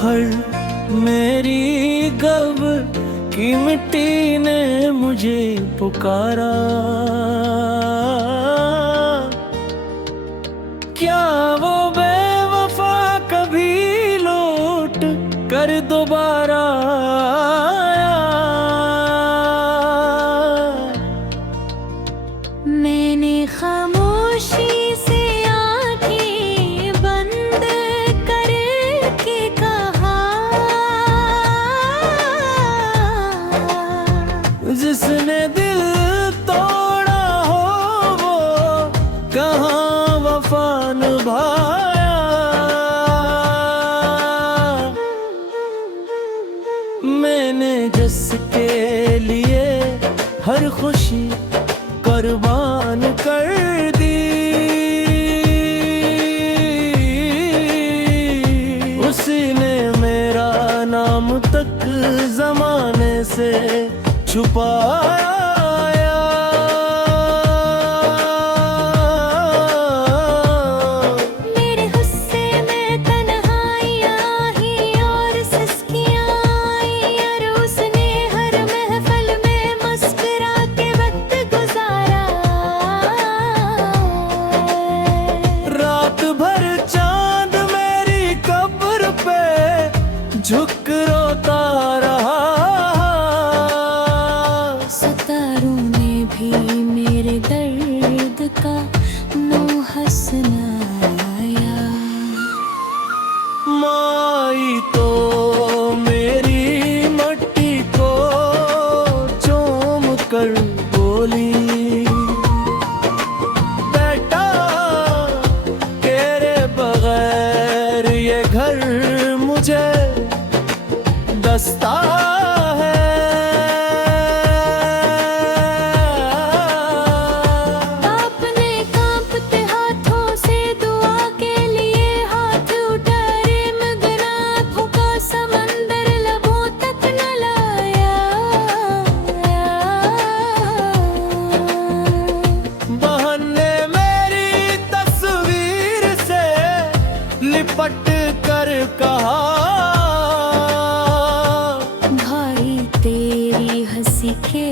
हर मेरी गब की मिट्टी ने मुझे पुकारा। क्या वो बेवफा कभी लौट कर दोबारा आया? मैंने खामोशी से आंखें बंद करके कहा, जिसने दिल तोड़ा हो वो कहाँ वफा निभाया। मैंने जिसके लिए हर खुशी कुर्बान कर दी, उसी ने मेरा नाम तक जमाने से छुपाया। मेरे गुस्से में तन्हाइयाँ ही और सिसकियाँ आई, और उसने हर महफिल में मुस्कुरा के वक्त गुजारा। रात भर चांद मेरी कब्र पे झुक रोता रहा। सितारों ने भी मेरे दर्द का नो हंसनाया। माई तो मेरी मट्टी को चूम कर बोली, बेटा तेरे बगैर ये घर मुझे दस्ता है। आपने कांपते हाथों से दुआ के लिए हाथ उठाए, मगर आँखों का समंदर लबों तक न लाया। बहन ने मेरी तस्वीर से लिपट कर कहा, भाई तेरी हंसी के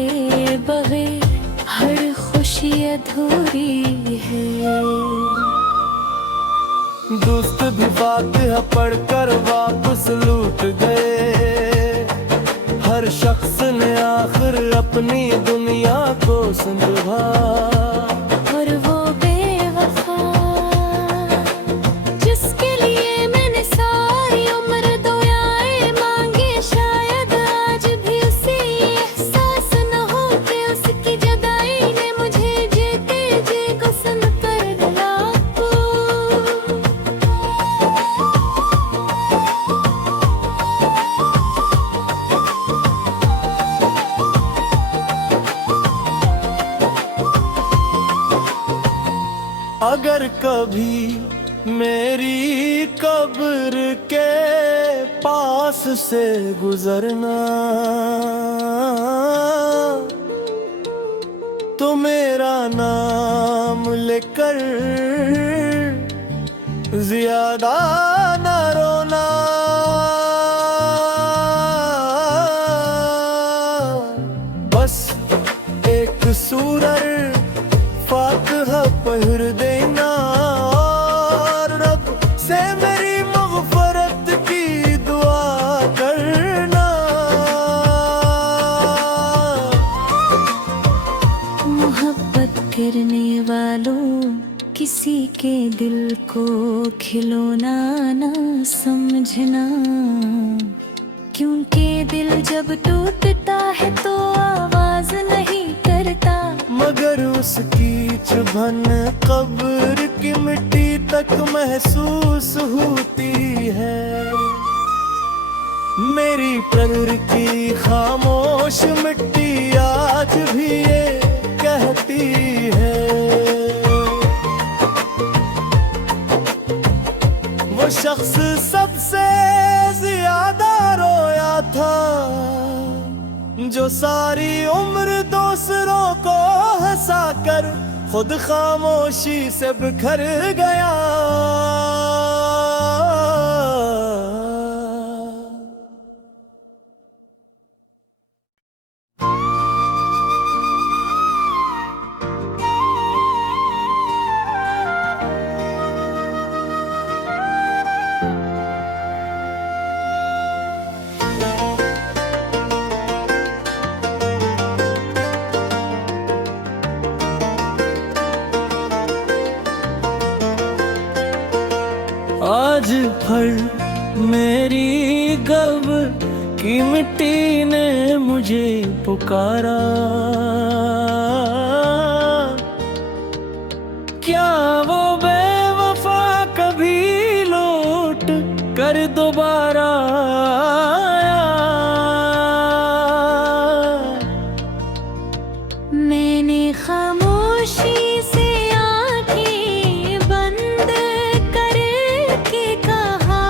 बगैर हर खुशी अधूरी है। दोस्त भी फातिहा पढ़कर वापस लूट गए। हर शख्स ने आखिर अपनी दुनिया को संभा। और वो बेवफा जिसके लिए मैंने सारी उम्र दुआएं मांगी, शायद आज भी उसे एहसास न हो कि उसकी जुदाई ने मुझे जीते जी गुस्सा कर दिया। अगर कभी मेरी कब्र के पास से गुजरना तो मेरा नाम लेकर ज्यादा न रोना। बस एक सूरज फातिहा पढ़ देना और रब से मेरी मग़फ़रत की दुआ करना। मोहब्बत करने वालों किसी के दिल को खिलौना ना समझना, क्योंकि दिल जब टूटता है तो आवाज नहीं करता, मगर उसकी चुभन कब्र की मिट्टी तक महसूस होती है। मेरी प्रकृति की खामोश मिट्टी आज भी ये कहती है, वो शख्स सबसे ज्यादा रोया था जो सारी उम्र दूसरों को हंसाकर खुद खामोशी से बिखर गया। हर मेरी गब की मिट्टी ने मुझे पुकारा। क्या वो बेवफा कभी लौट कर दोबारा आया? मैंने खामोशी से आंखें बंद करके कहा,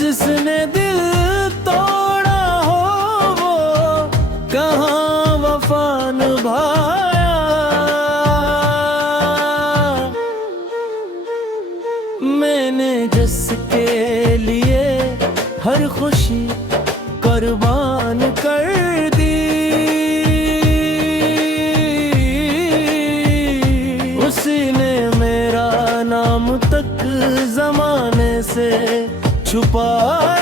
जिसने दिल तोड़ा हो वो कहाँ वफा निभाया। मैंने जिसके लिए हर खुशी कुर्बान कर दी, उसी ने मेरा नाम तक जमाने से छुपाया।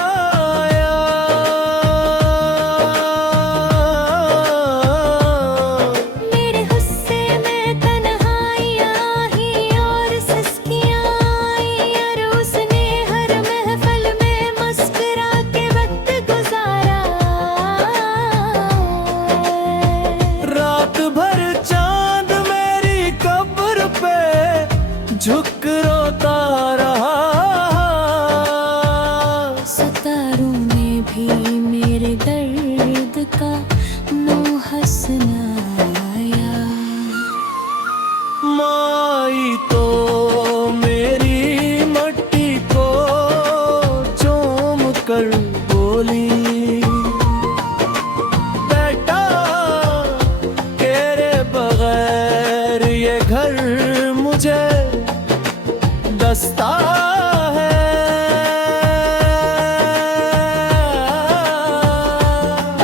मेरे गुस्से में तन्हाइयाँ ही और सिसकियाँ आई, और उसने हर महफिल में मुस्कुरा के वक्त गुजारा। रात भर चांद मेरी कब्र पे झुक रोता रहा। सितारों में भी मेरे दर्द का नो हंसना आया। माई तो मेरी मट्टी को चूम कर बोली, बेटा तेरे बगैर ये घर मुझे दस्ता है।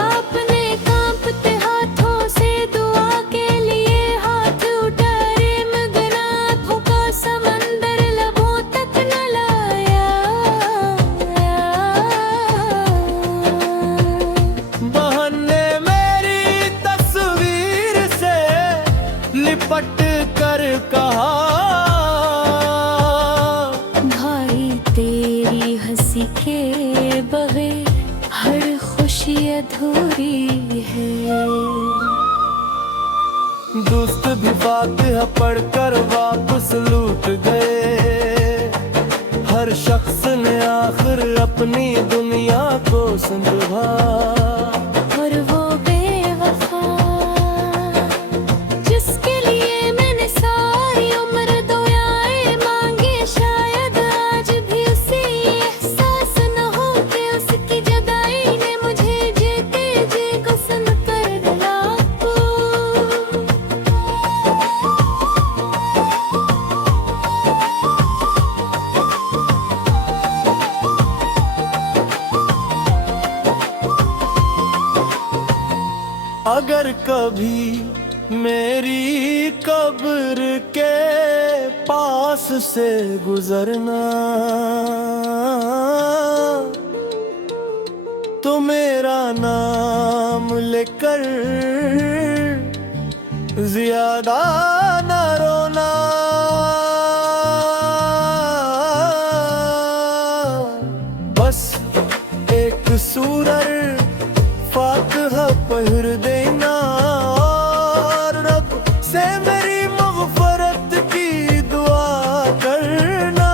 आपने कांपते हाथों से दुआ के लिए हाथ उठाए, मगर आँखों का समंदर लबों तक न लाया। बहन ने मेरी तस्वीर से लिपट कर कहा, भाई तेरी हंसी के बगैर हर खुशी अधूरी है। दोस्त भी फातिहा पढ़कर वापस लूट गए। हर शख्स ने आखिर अपनी दुनिया को संजोहा। और वो बेवफा जिसके लिए मैंने सारी उम्र दुआएं मांगी, शायद आज भी उसे एहसास न हो कि उसकी जुदाई ने मुझे जीते जी गुस्सा कर डाला। अगर कभी मेरी कब्र के पास से गुजरना तो मेरा नाम लेकर ज्यादा न रोना। बस एक सूरज फातिहा पढ़ देना और रब से मेरी मग़फ़रत की दुआ करना।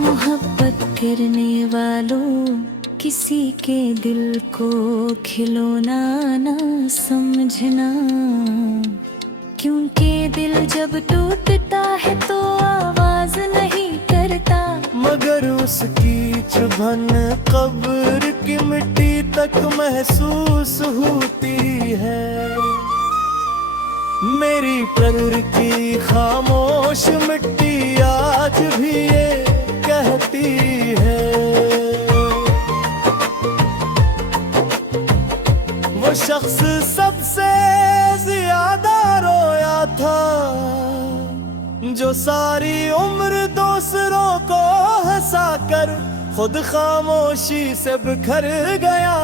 मोहब्बत करने वालों किसी के दिल को खिलौना ना समझना, क्योंकि दिल जब टूटता है तो आवाज नहीं करता, मगर उसकी चुभन कब्र की मिट्टी तक महसूस होती है। मेरी प्रकृति की खामोश मिट्टी आज भी ये कहती है, वो शख्स सबसे ज्यादा रोया था जो सारी उम्र दूसरों को हंसाकर खुद खामोशी से बिखर गया।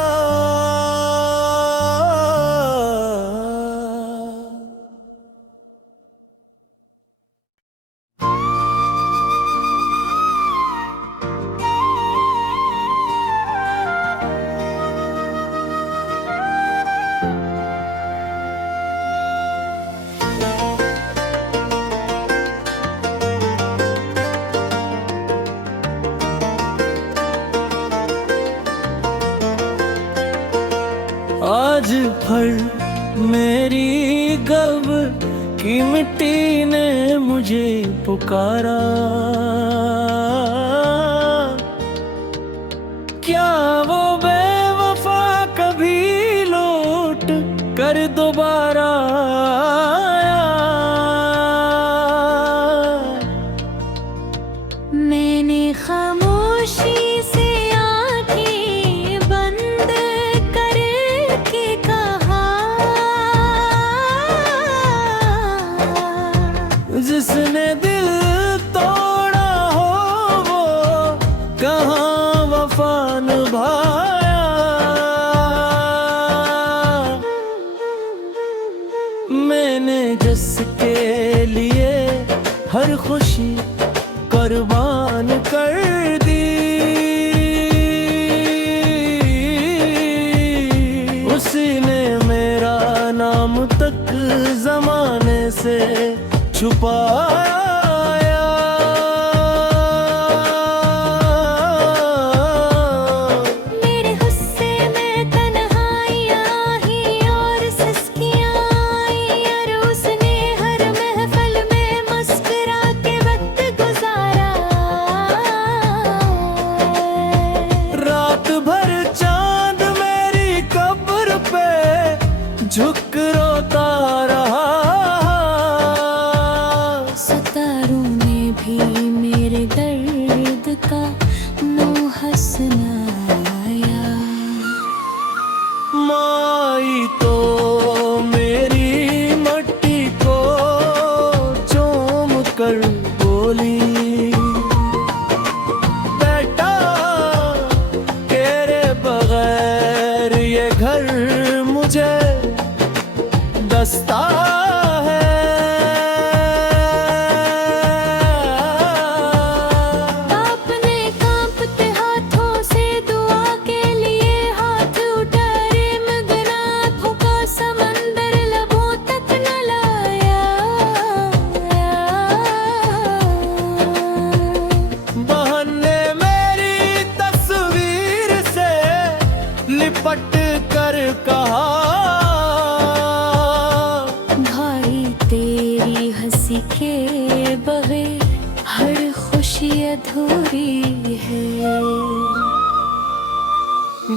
आज फिर मेरी गब की मिट्टी ने मुझे पुकारा। क्या वो बेवफा कभी लौट कर दोबारा आया? मैंने खामोशी से आंखें बंद करके कहा, जिसने दिल तोड़ा हो वो कहाँ वफा निभाया। मैंने जिसके लिए हर खुशी कुर्बान कर दी, उसी ने मेरा नाम तक जमाने से छुपाया। मेरे गुस्से में तन्हाइयाँ ही और सिसकियाँ आई, और उसने हर महफिल में मुस्कुरा के वक्त गुजारा। रात भर चांद मेरी कब्र पे झुक रोता रहा। सितारों ने भी मेरे दर्द का नो हंसनाया। माई तो मेरी मट्टी को चूम कर बोली, बेटा तेरे बगैर ये घर मुझे दस्ता है। आपने कांपते हाथों से दुआ के लिए हाथ उठाए, मगर आँखों का समंदर लबों तक न लाया। बहन ने मेरी तस्वीर से लिपट कर कहा, भाई तेरी हंसी के बगैर हर खुशी अधूरी है।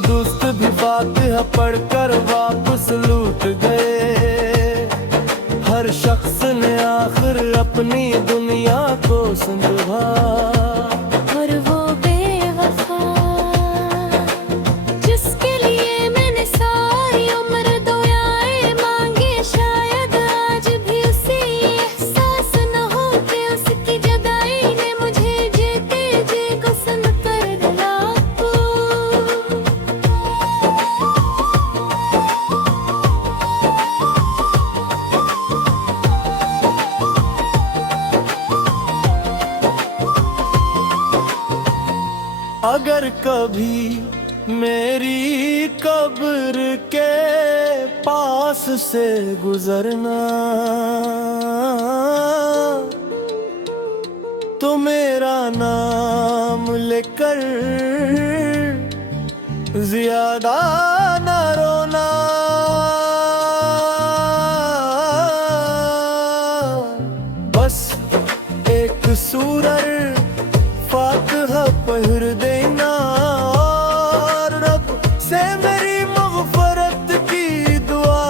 दोस्त भी फातिहा पढ़कर वापस लूट गए। हर शख्स ने आखिर अपनी दुनिया को संभा। और वो बेवफा जिसके लिए मैंने सारी उम्र दुआएं मांगी, शायद आज भी उसे एहसास न हो कि उसकी जुदाई ने मुझे जीते जी गुस्सा कर दिला। अगर कभी मेरी कब्र के पास से गुजरना तो मेरा नाम लेकर ज्यादा न रोना। बस एक सूरज फातिहा पढ़ देना और रब से मेरी मग़फ़रत की दुआ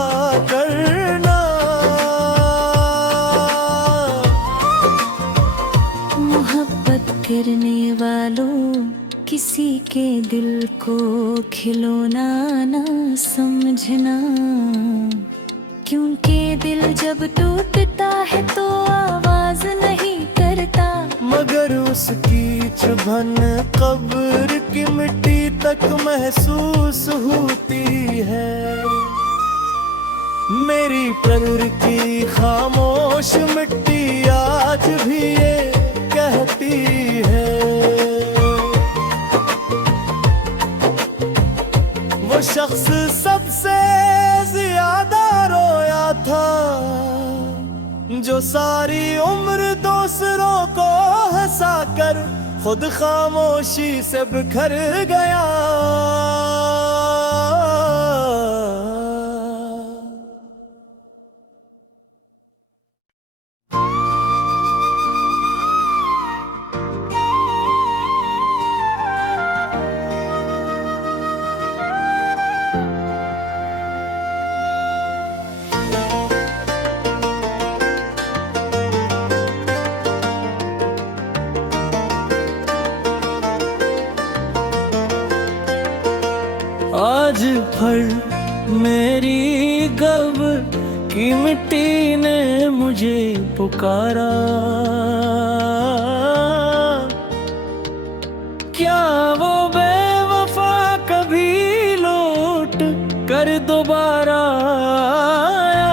करना। मोहब्बत करने वालों किसी के दिल को खिलौना ना समझना, क्योंकि दिल जब टूटता है तो आवाज नहीं करता, मगर उसकी चुभन कब्र की मिट्टी तक महसूस होती है। मेरी प्रगर की खामोश मिट्टी आज भी ये कहती है, वो शख्स सबसे ज्यादा रोया था जो सारी उम्र दूसरों को हंसाकर खुद खामोशी से बिखर गया। आज भर मेरी गब की मिट्टी ने मुझे पुकारा। क्या वो बेवफा कभी लौट कर दोबारा आया?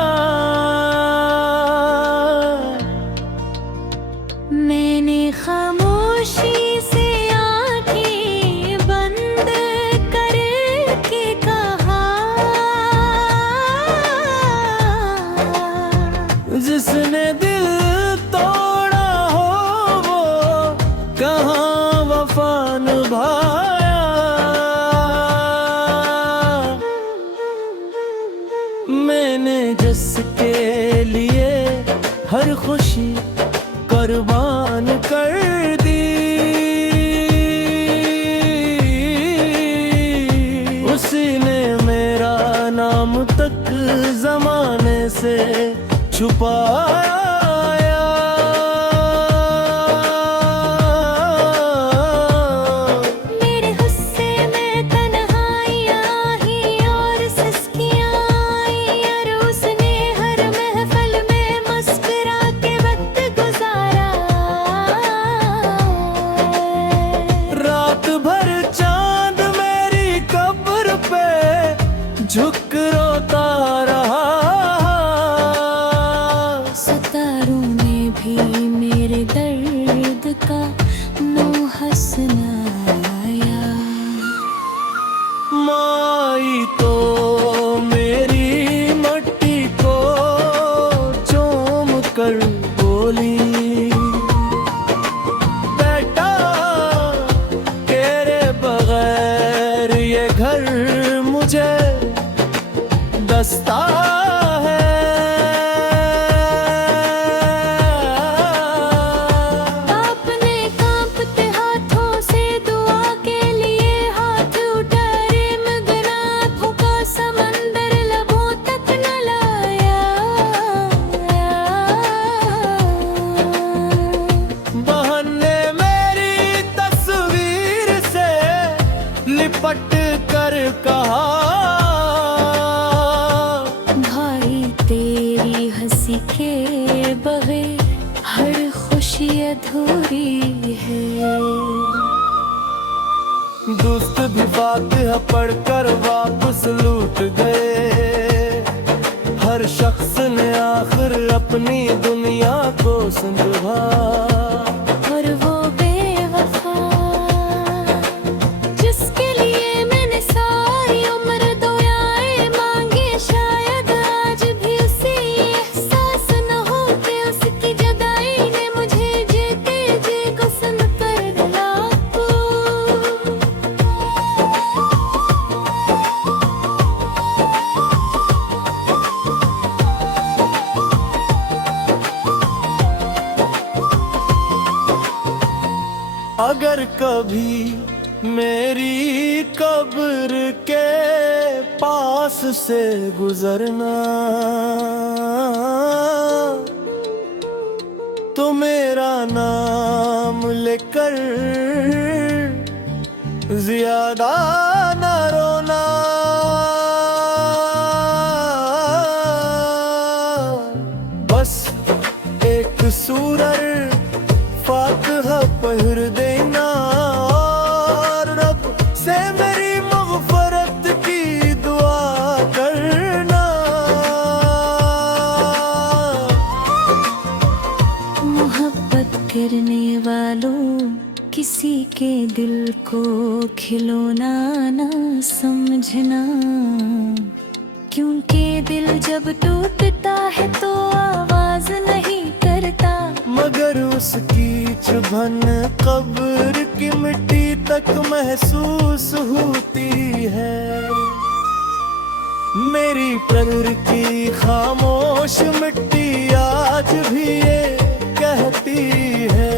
मैंने खामोशी से आंखें बंद करके कहा, जिसने दिल तोड़ा हो वो कहाँ वफा निभाया। मैंने जिसके लिए हर खुशी कुर्बान कर दी, उसी ने मेरा नाम तक जमाने से छुपाया। मेरे गुस्से में तन्हाइयाँ ही और सिसकियाँ आई, और उसने हर महफिल में मुस्कुरा के वक्त गुजारा। रात भर चांद मेरी कब्र पे झुक रोता रहा। सितारों ने भी मेरे दर्द का मुँह हंसनाया। माई तो मेरी मट्टी को चूम कर बोली, बेटा तेरे बगैर ये घर मुझे दस्ता है। आपने कांपते हाथों से दुआ के लिए हाथ उठाए, मगर आँखों का समंदर लबों तक न लाया। बहन ने मेरी तस्वीर से लिपट कर कहा, भाई तेरी हंसी के बगैर हर खुशी अधूरी है। दोस्त भी फातिहा पढ़कर वापस लूट गए। हर शख्स ने आखिर अपनी दुनिया को संजोहा। और वो बेवफा जिसके लिए मैंने सारी उम्र दुआएं मांगी, शायद आज भी उसे एहसास न हो कि उसकी जुदाई ने मुझे जीते जी गुस्सा कर दिला। अगर कभी मेरी कब्र के पास से गुजरना तो मेरा नाम लेकर ज्यादा न रोना। बस एक सूरज फातिहा पढ़ देना और रब से मेरी मग़फ़रत की दुआ करना। मोहब्बत करने वालों किसी के दिल को खिलौना ना समझना, क्योंकि दिल जब टूटता है तो आवाज नहीं करता, मगर उसकी चुभन कब्र की मिट्टी तक महसूस होती है। मेरी प्रकृति की खामोश मिट्टी आज भी ये कहती है,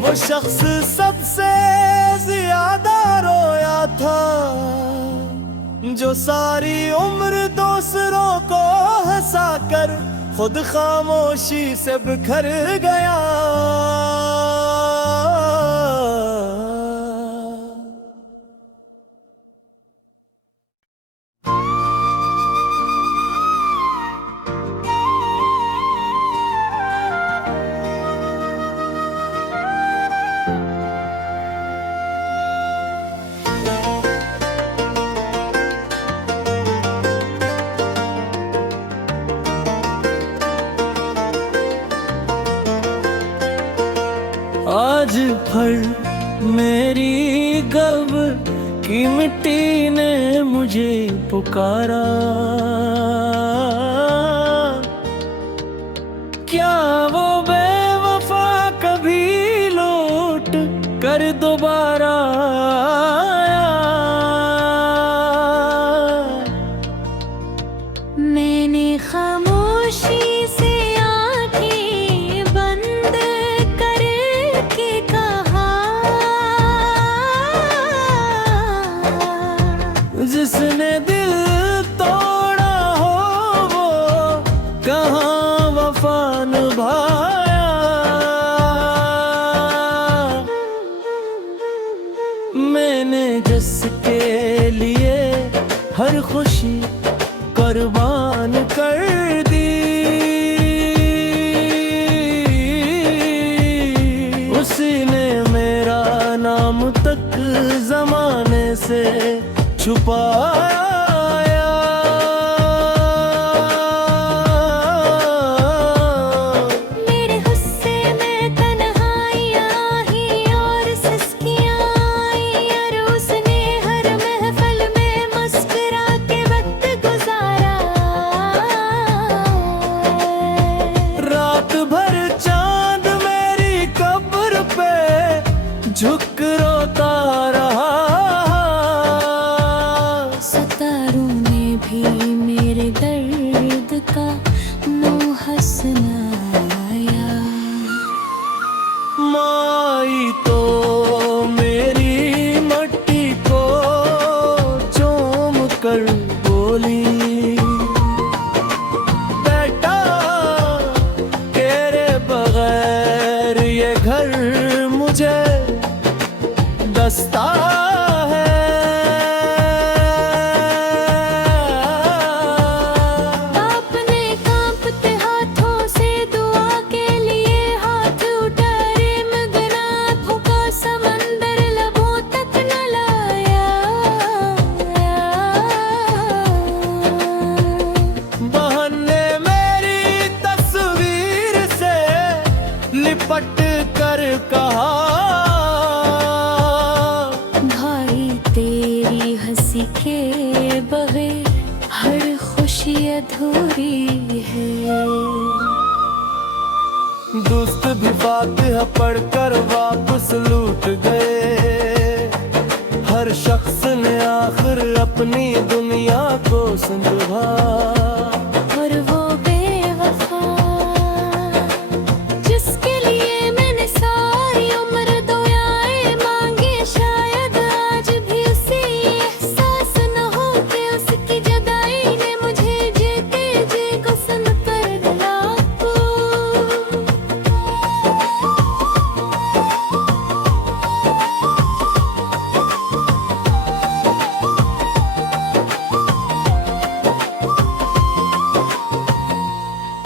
वो शख्स सबसे ज्यादा रोया था जो सारी उम्र दूसरों को हंसाकर खुद खामोशी से बिखर गया। आज भर मेरी गब की मिट्टी ने मुझे पुकारा। क्या वो बेवफा कभी लौट कर दोबारा आया? मैंने खामोशी से आंखें बंद करके कहा, जिसने दिल तोड़ा हो वो कहाँ वफा निभाया। मैंने जिसके लिए हर खुशी कुर्बान कर दी, उसी ने मेरा नाम तक जमाने से छुपाया। मेरे गुस्से में तन्हाइयाँ ही और सिसकियाँ आई, और उसने हर महफिल में मुस्कुरा के वक्त गुजारा। रात भर चांद मेरी कब्र पे झुक रोता रहा। सितारों ने भी मेरे दर्द का मुँह हंसनाया। माई तो मेरी मट्टी को चूम कर बोली, बेटा तेरे बगैर ये घर मुझे दस्ता है। बाप ने कांपते हाथों से दुआ के लिए हाथ उठाए, मगर आँखों का समंदर लबों तक न लाया। बहन ने मेरी तस्वीर से लिपट कर कहा, भाई तेरी हंसी के बगैर हर खुशी अधूरी है। दोस्त भी फातिहा पढ़कर वापस लूट गए। हर शख्स ने आखिर अपनी दुनिया को संजोहा। और वो बेवफा जिसके लिए मैंने सारी उम्र दुआएं मांगी, शायद आज भी उसे एहसास न हो कि उसकी जुदाई ने मुझे जीते जी गुस्सा कर दिला।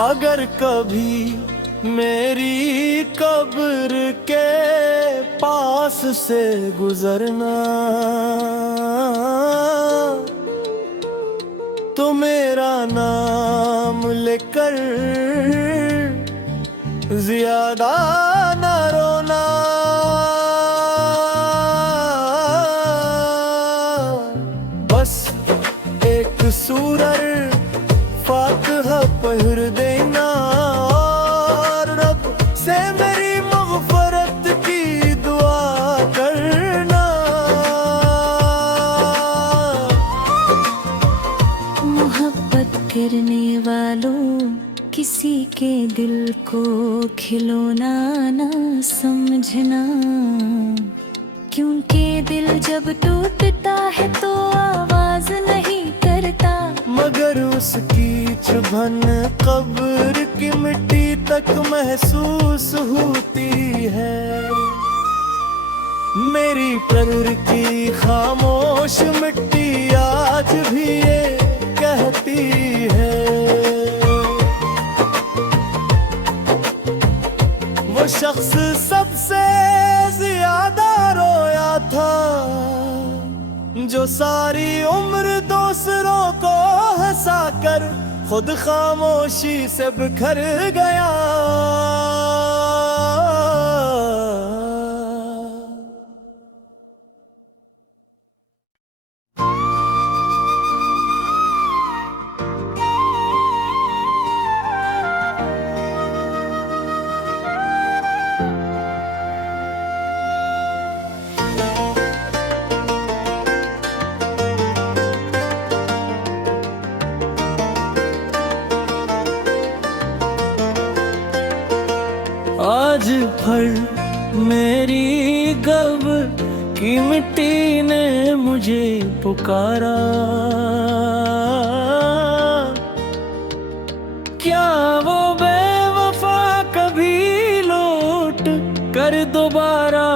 अगर कभी मेरी कब्र के पास से गुजरना तो मेरा नाम लेकर ज्यादा न रोना। बस एक सूरर फातिहा पढ़ देना और रब से मेरी मग़फ़रत की दुआ करना। मोहब्बत करने वालों किसी के दिल को खिलौना ना समझना, क्योंकि दिल जब टूटता है तो आवाज नहीं करता, मगर उसकी चुभन कब्र की मिट्टी तक महसूस होती है। मेरी कब्र की खामोश मिट्टी आज भी ये कहती है, वो शख्स सबसे ज्यादा रोया था जो सारी उम्र दूसरों को हंसाकर खुद खामोशी से बिखर गया। पर मेरी गब की मिट्टी ने मुझे पुकारा। क्या वो बेवफा कभी लौट कर दोबारा